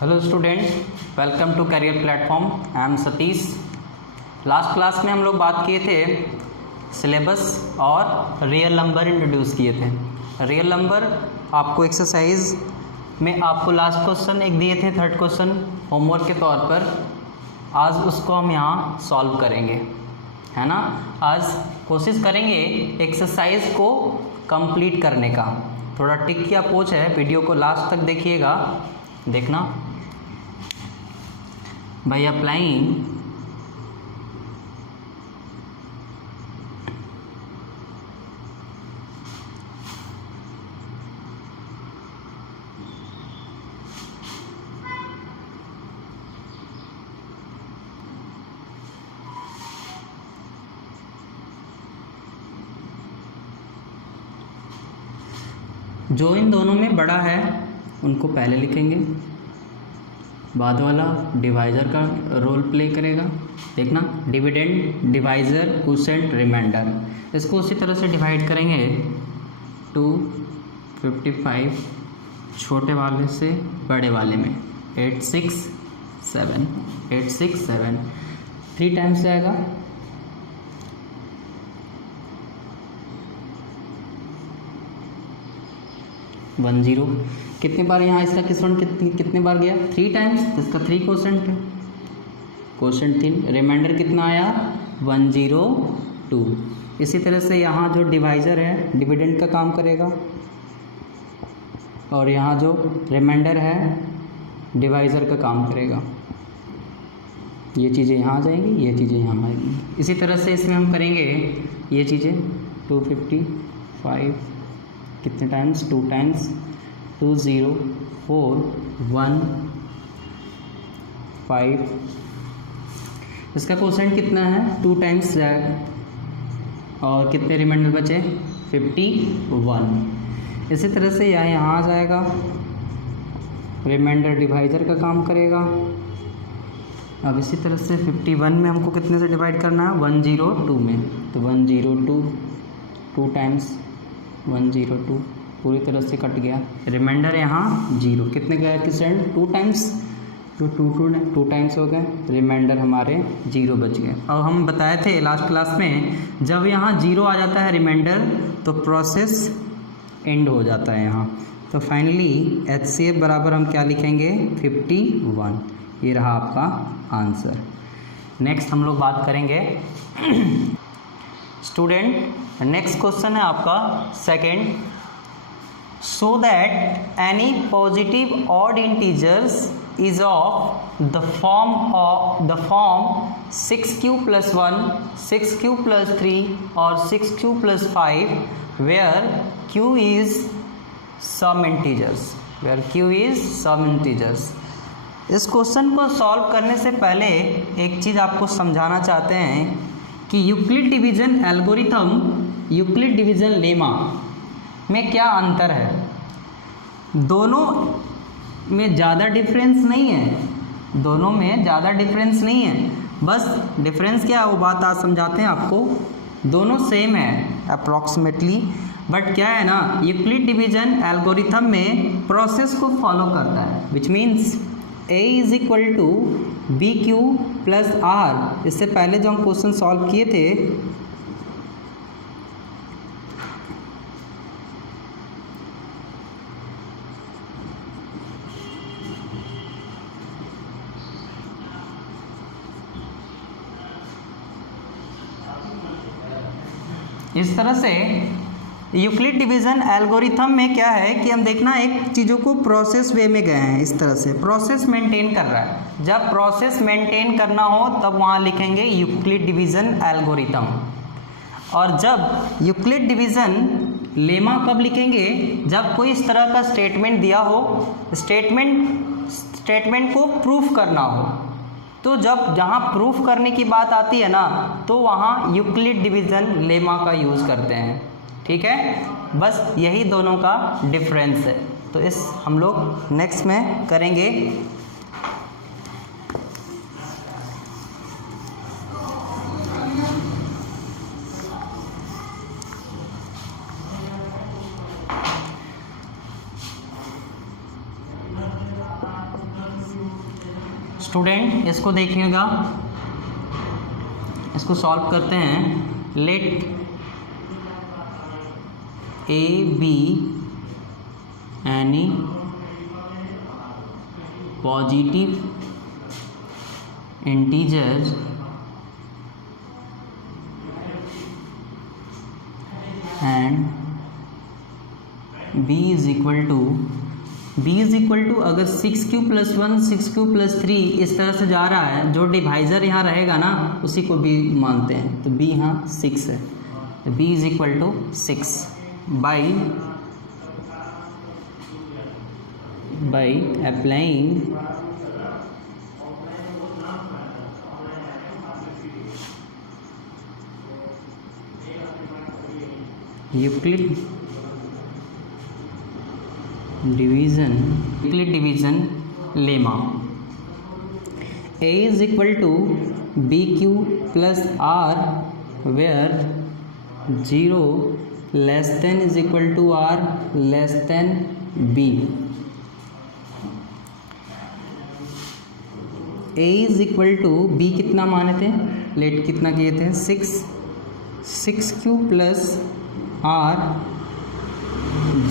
Hello student, welcome to career platform. I am Satish. Last class में हम लोग बात किए थे सिलेबस और रियल नंबर इंट्रोड्यूस किए थे। रियल नंबर आपको एक्सरसाइज में आपको लास्ट क्वेश्चन एक दिए थे, थर्ड क्वेश्चन होमवर्क के तौर पर। आज उसको हम यहाँ सॉल्व करेंगे, है ना। आज कोशिश करेंगे एक्सरसाइज को कंप्लीट करने का। थोड़ा टिक या पोच है, वीडियो को लास्ट तक देखिएगा, देखना। बाय अप्लाइंग जो इन दोनों में बड़ा है उनको पहले लिखेंगे, बाद वाला डिवाइज़र का रोल प्ले करेगा। देखना, डिविडेंड, डिवाइज़र, क्वोशिएंट, रिमाइंडर। इसको उसी तरह से डिवाइड करेंगे 255 छोटे वाले से बड़े वाले में 867 3 टाइम्स जाएगा। वन जीरो कितने बार यहाँ इसका किस्वन कितने बार गया? 3 टाइम्स, तो इसका 3 क्वोशिएंट है, क्वोशिएंट 3। रिमाइंडर कितना आया? 102। इसी तरह से यहाँ जो डिवाइज़र है डिविडेंड का काम करेगा, और यहाँ जो रिमाइंडर है डिवाइज़र का काम करेगा। ये चीज़ें यहाँ आ जाएंगी, ये चीज़ें यहाँ आएंगी। इसी तरह से इसमें हम करेंगे ये चीज़ें 255 कितने टाइम्स? 2 टाइम्स, 20415। इसका क्वोशिएंट कितना है? 2 टाइम्स जाएगा, और कितने रिमाइंडर बचे? 51। इसी तरह से यहाँ आ जाएगा, रिमाइंडर डिवाइज़र का काम करेगा। अब इसी तरह से 51 में हमको कितने से डिवाइड करना है? 102 में, तो 102 2 टाइम्स 102 पूरी तरह से कट गया। रिमाइंडर यहाँ 0, कितने गए क्वोशिएंट? 2 टाइम्स, तो 2 टाइम्स हो गए, रिमाइंडर हमारे 0 बच गए। और हम बताए थे लास्ट क्लास में, जब यहाँ 0 आ जाता है रिमाइंडर तो प्रोसेस एंड हो जाता है यहाँ। तो फाइनली HCF बराबर हम क्या लिखेंगे? 51। ये रहा आपका आंसर। नेक्स्ट हम लोग बात करेंगे स्टूडेंट, नेक्स्ट क्वेश्चन है आपका second. So that any positive odd integers is of the form 6q + 1, 6q + 3 और 6q + 5 where q is some integers, इस क्वेश्चन को सॉल्व करने से पहले एक चीज़ आपको समझाना चाहते हैं कि Euclid division algorithm, Euclid division lemma में क्या अंतर है। दोनों में ज़्यादा डिफरेंस नहीं है, बस डिफरेंस क्या है वो बात आज समझाते हैं आपको। दोनों सेम है अप्रॉक्सीमेटली, बट क्या है ना, यूक्लिड डिवीज़न एल्गोरिथम में प्रोसेस को फॉलो करता है, which means A = BQ + R। इससे पहले जो हम क्वेश्चन सॉल्व किए थे इस तरह से, यूक्लिड डिवीज़न एल्गोरिथम में क्या है कि हम देखना एक चीज़ों को प्रोसेस वे में गए हैं। इस तरह से प्रोसेस मेंटेन कर रहा है, जब प्रोसेस मेंटेन करना हो तब वहाँ लिखेंगे यूक्लिड डिवीज़न एल्गोरिथम। और जब यूक्लिड डिवीज़न लेमा कब लिखेंगे? जब कोई इस तरह का स्टेटमेंट दिया हो, स्टेटमेंट को प्रूफ करना हो। तो जब जहाँ प्रूफ करने की बात आती है ना, तो वहाँ यूक्लिड डिवीज़न लेमा का यूज़ करते हैं। ठीक है, बस यही दोनों का डिफरेंस है। तो इस हम लोग नेक्स्ट में करेंगे। स्टूडेंट इसको देखिएगा, इसको सॉल्व करते हैं। Let a b any positive integer and b is equal to अगर 6q + 1 6q + 3 इस तरह से जा रहा है, जो डिवाइज़र यहाँ रहेगा ना उसी को b मानते हैं, तो b यहाँ 6 है, तो b is equal to 6 by applying Euclid division lemma. a is equal to b q plus r where 0 less than is equal to r less than b। a is equal to b कितना माने थे, let कितना किए थे 6q plus r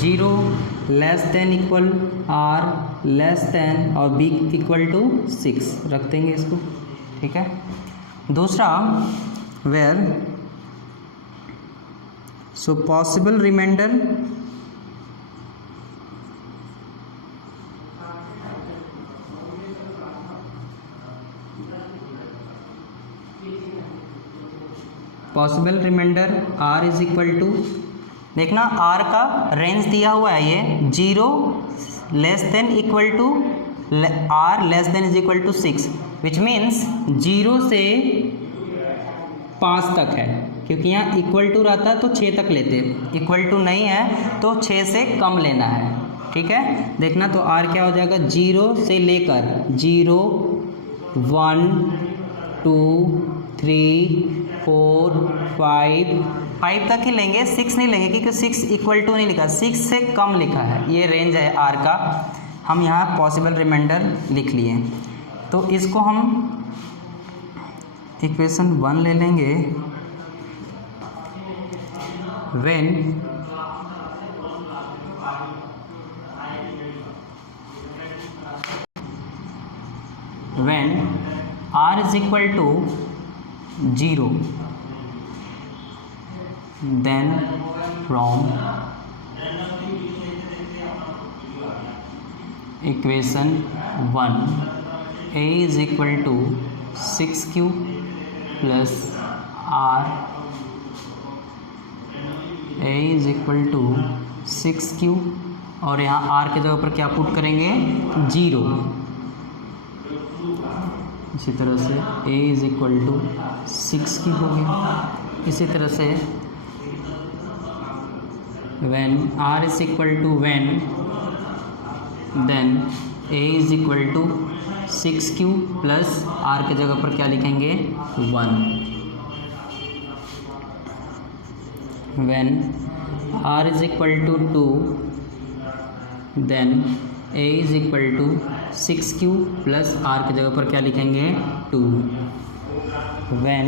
0 less than equal r less than और b equal to 6 रख देंगे इसको, ठीक है। दूसरा where so possible remainder r is equal to, देखना r का रेंज दिया हुआ है ये 0 less than equal to r less than is equal to 6, which means 0 से 5 तक है, क्योंकि यहाँ इक्वल टू रहता है तो 6 तक लेते, इक्वल टू नहीं है तो 6 से कम लेना है, ठीक है। देखना तो r क्या हो जाएगा, 0 से लेकर 0 1 2 3 4 5 तक ही लेंगे, 6 नहीं लेंगे क्योंकि 6 इक्वल टू नहीं लिखा, 6 से कम लिखा है, ये रेंज है r का। हम यहाँ पॉसिबल रिमाइंडर लिख लिए, तो इसको हम इक्वेशन 1 ले लेंगे। when r is equal to 0, then from equation 1 a is equal to 6q plus r, a is equal to 6q और यहाँ r के जगह पर क्या पुट करेंगे 0, इसी तरह से a is equal to 6q हो गया। इसी तरह से when r is equal to when, then a is equal to 6q plus r के जगह पर क्या लिखेंगे 1। when r is equal to 2, then a is equal to 6q plus r की जगह पर क्या लिखेंगे 2। when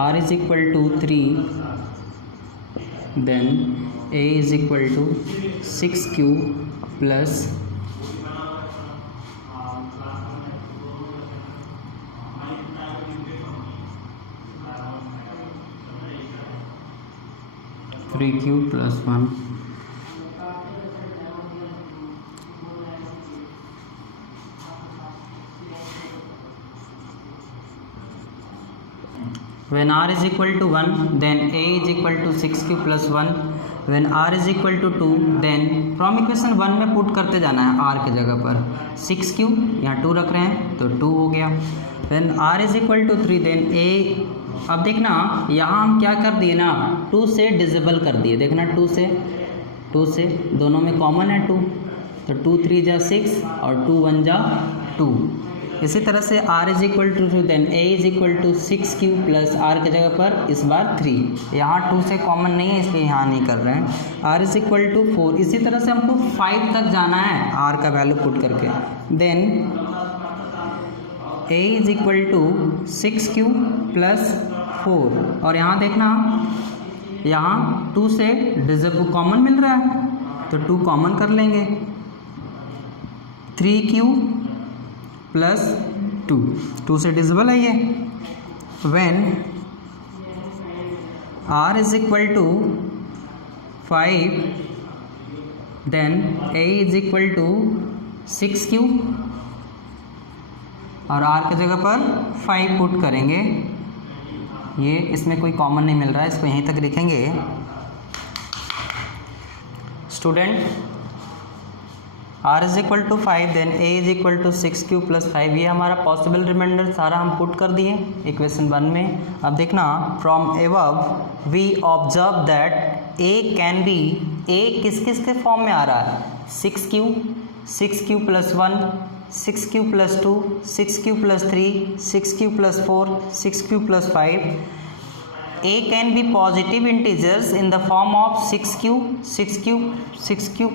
r is equal to 3, then a is equal to 6q plus 3q plus 1। when r is equal to 1, then a is equal to 6q plus 1। when r is equal to 2, then from equation 1 में put करते जाना है r के जगह पर 6q, यहाँ 2 रख रहे हैं तो 2 हो गया। when r is equal to 3, then a, अब देखना यहाँ हम क्या कर दिए ना 2 से डिजिबल कर दिए, देखना 2 से दोनों में कॉमन है 2, तो 2 3 जा 6 और 2 1 जा 2, इसी तरह से r is equal to 2, then a is equal to 6q plus r की जगह पर इस बार 3, यहाँ 2 से कॉमन नहीं है इसलिए यहाँ नहीं कर रहे हैं। r इज इक्वल टू 4, इसी तरह से हमको 5 तक जाना है r का वैल्यू पुट करके। Then a is equal to 6q plus 4, और यहाँ देखना यहाँ 2 से डिजिबल कॉमन मिल रहा है तो 2 कॉमन कर लेंगे, 3q प्लस 2 से डिजिबल है ये। When r is equal to 5, then a is equal to 6q और r की जगह पर 5 पुट करेंगे। ये इसमें कोई कॉमन नहीं मिल रहा है, इसको यहीं तक लिखेंगे। Student r is equal to 5, then a is equal to 6q plus 5, ये हमारा पॉसिबल रिमाइंडर सारा हम पुट कर दिए इक्वेशन 1 में। अब देखना, from above we observe that a can be, a किस किस के फॉर्म में आ रहा है, 6q plus 1, 6q plus 2, 6q plus 3, 6q plus 4, 6q plus 5। a can be positive integers in the form of 6q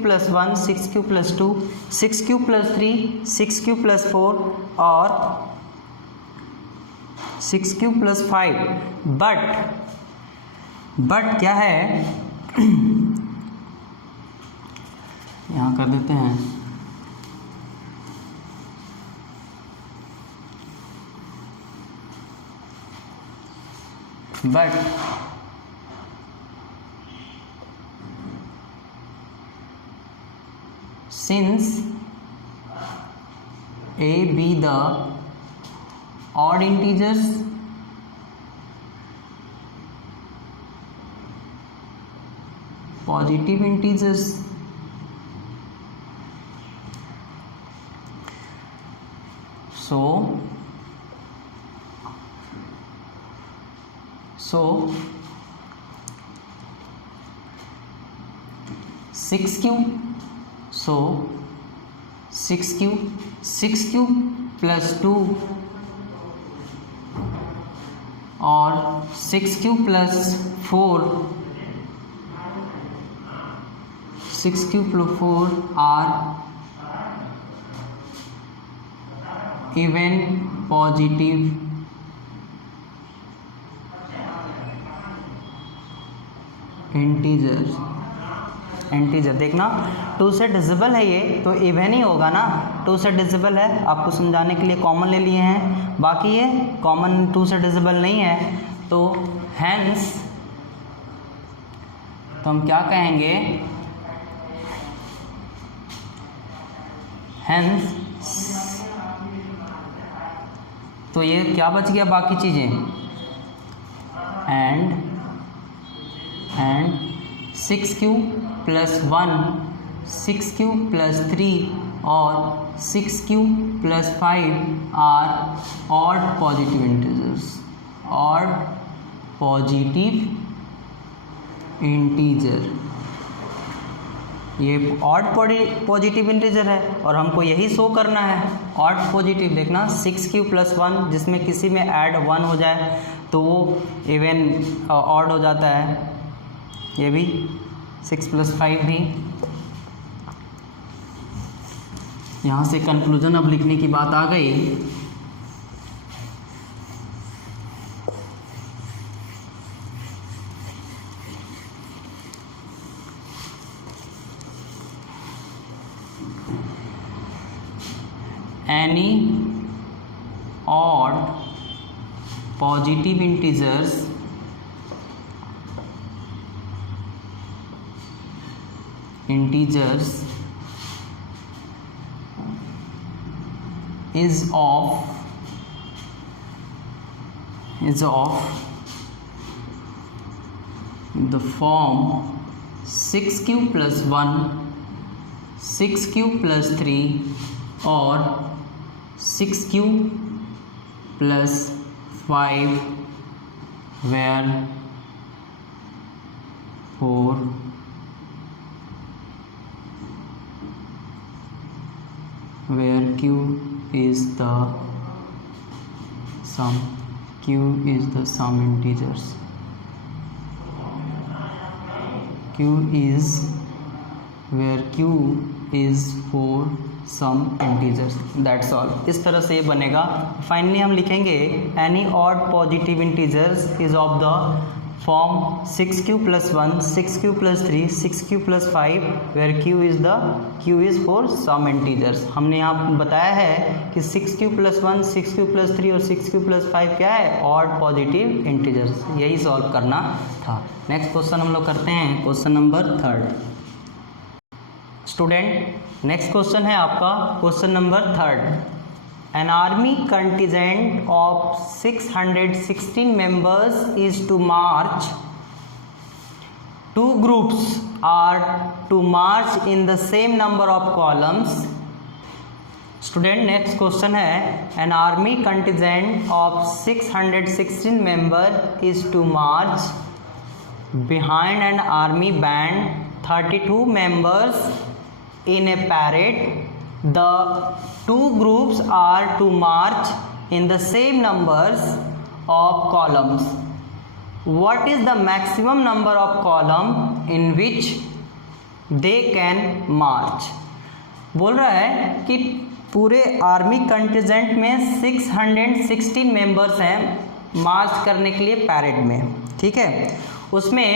plus 1, 6q plus 2, 6q plus 3, 6q plus 4 और 6q plus 5। But क्या है, यहाँ कर देते हैं, but since a be the odd integers, positive integers, so 6q plus 2 और 6q plus 4, 6q plus 4 are even positive integer. देखना 2 से डिजिबल है ये तो इवन ही होगा ना, 2 से डिजिबल है, आपको समझाने के लिए कॉमन ले लिए हैं, बाकी ये कॉमन 2 से डिजिबल नहीं है, तो हैंस तो हम क्या कहेंगे, हैंस तो ये क्या बच गया बाकी चीज़ें, and 6q plus 1, 6q plus 3 और 6q plus 5 are odd positive integers, odd positive integer. ये ऑड पॉजिटिव इंटीजर है और हमको यही शो करना है, ऑड पॉजिटिव। देखना 6q प्लस 1 जिसमें किसी में ऐड 1 हो जाए तो वो इवन ऑड हो जाता है, ये भी 6 प्लस 5 भी। यहाँ से कंक्लूजन अब लिखने की बात आ गई। Any odd positive integers is of the form 6q plus 1, 6q plus 3 और 6q plus 5 where 4 where q is the sum, q is the sum integers, q is where q is for some integers, that's all. इस तरह से ये बनेगा। Finally हम लिखेंगे any odd positive integers is of the form 6q + 1, 6q + 3, 6q + 5 where q is for some integers. हमने यहाँ बताया है कि 6q + 1, 6q + 3 और 6q + 5 क्या है, ऑड पॉजिटिव इंटीजर्स। यही सॉल्व करना था। नेक्स्ट क्वेश्चन हम लोग करते हैं, question number 3। Student next question है आपका question number 3। An army contingent of 616 members is to march, 2 groups are to march in the same number of columns। Student next question है an army contingent of 616 member is to march behind an army band 32 members in a parade। The 2 groups are to march in the same numbers of columns। What is the maximum number of column in which they can march? बोल रहा है कि पूरे army contingent में 616 members हैं मार्च करने के लिए पैरेड में, ठीक है। उसमें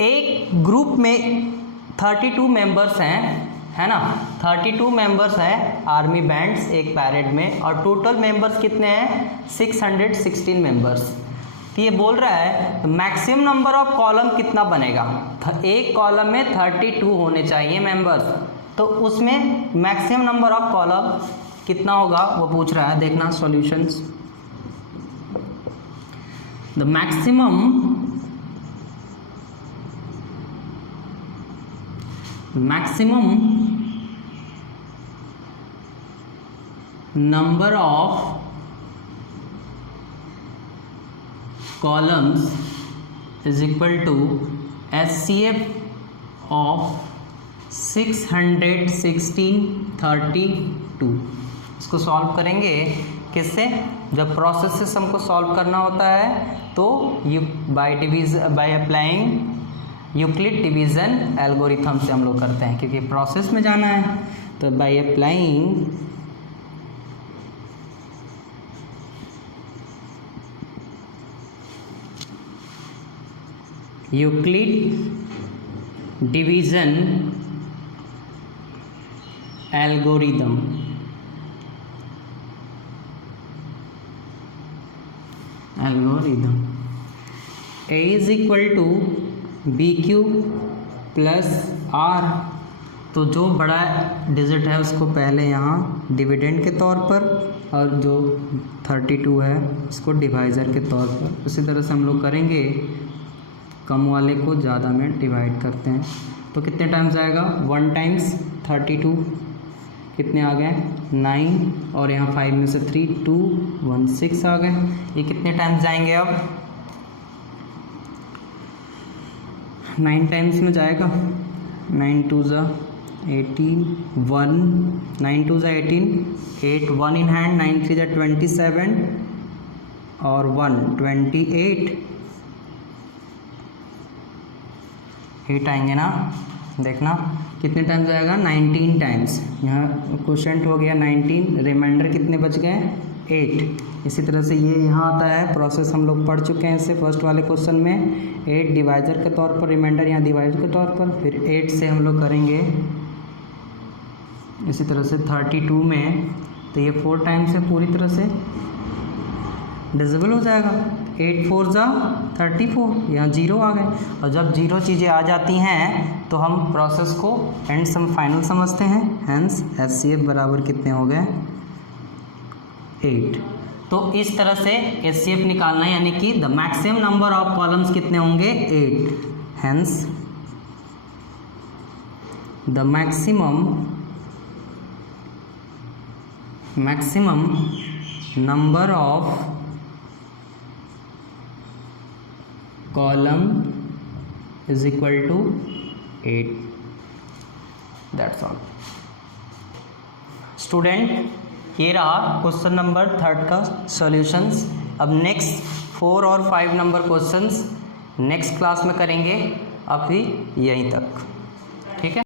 एक ग्रुप में 32 मेंबर्स हैं, है ना, 32 मेंबर्स हैं आर्मी बैंड्स एक पैरेड में, और टोटल मेंबर्स कितने हैं 616 मेंबर्स। तो ये बोल रहा है मैक्सिमम नंबर ऑफ कॉलम कितना बनेगा, एक कॉलम में 32 होने चाहिए मेंबर्स, तो उसमें मैक्सिमम नंबर ऑफ कॉलम कितना होगा वो पूछ रहा है। देखना solutions. The maximum number of columns is equal to HCF of 616 32। इसको सॉल्व करेंगे किससे, जब प्रोसेस से हमको सॉल्व करना होता है तो by applying Euclid division algorithm से हम लोग करते हैं, क्योंकि प्रोसेस में जाना है। तो by applying Euclid division algorithm, A is equal to BQ + R। तो जो बड़ा डिजिट है उसको पहले यहाँ डिविडेंड के तौर पर, और जो 32 है उसको डिवाइज़र के तौर पर। उसी तरह से हम लोग करेंगे, कम वाले को ज़्यादा में डिवाइड करते हैं। तो कितने टाइम्स आएगा, 1 टाइम्स 32 कितने आ गए 9, और यहाँ 5 में से 3 2 1 6 आ गए। ये कितने टाइम्स जाएंगे, अब 9 टाइम्स में जाएगा। 9 2 ज़ा 18 1 9 2 ज़ा 18 8 1 इन हैंड 9 3 ज़ा 27 और 1 28 8 आएंगे ना। देखना कितने टाइम्स आएगा 19 टाइम्स। यहाँ क्वोशंट हो गया 19, रिमाइंडर कितने बच गए 8। इसी तरह से ये यहाँ आता है, प्रोसेस हम लोग पढ़ चुके हैं इससे फर्स्ट वाले क्वेश्चन में। 8 डिवाइजर के तौर पर, रिमाइंडर यहाँ डिवाइजर के तौर पर, फिर 8 से हम लोग करेंगे इसी तरह से 32 में, तो ये 4 टाइम्स से पूरी तरह से डिविजिबल हो जाएगा। 8 4 ज़ा 34, यहाँ 0 आ गए। और जब 0 चीज़ें आ जाती हैं तो हम प्रोसेस को एंड सम फाइनल समझते हैं। हैंस HCF बराबर कितने हो गए 8। तो इस तरह से HCF निकालना है, यानी कि the maximum number of columns कितने होंगे 8। Hence the maximum number of column is equal to 8। That's all। Student ये रहा क्वेश्चन नंबर 3 का सॉल्यूशंस। अब नेक्स्ट 4 और 5 नंबर क्वेश्चंस नेक्स्ट क्लास में करेंगे, अभी यहीं तक, ठीक है।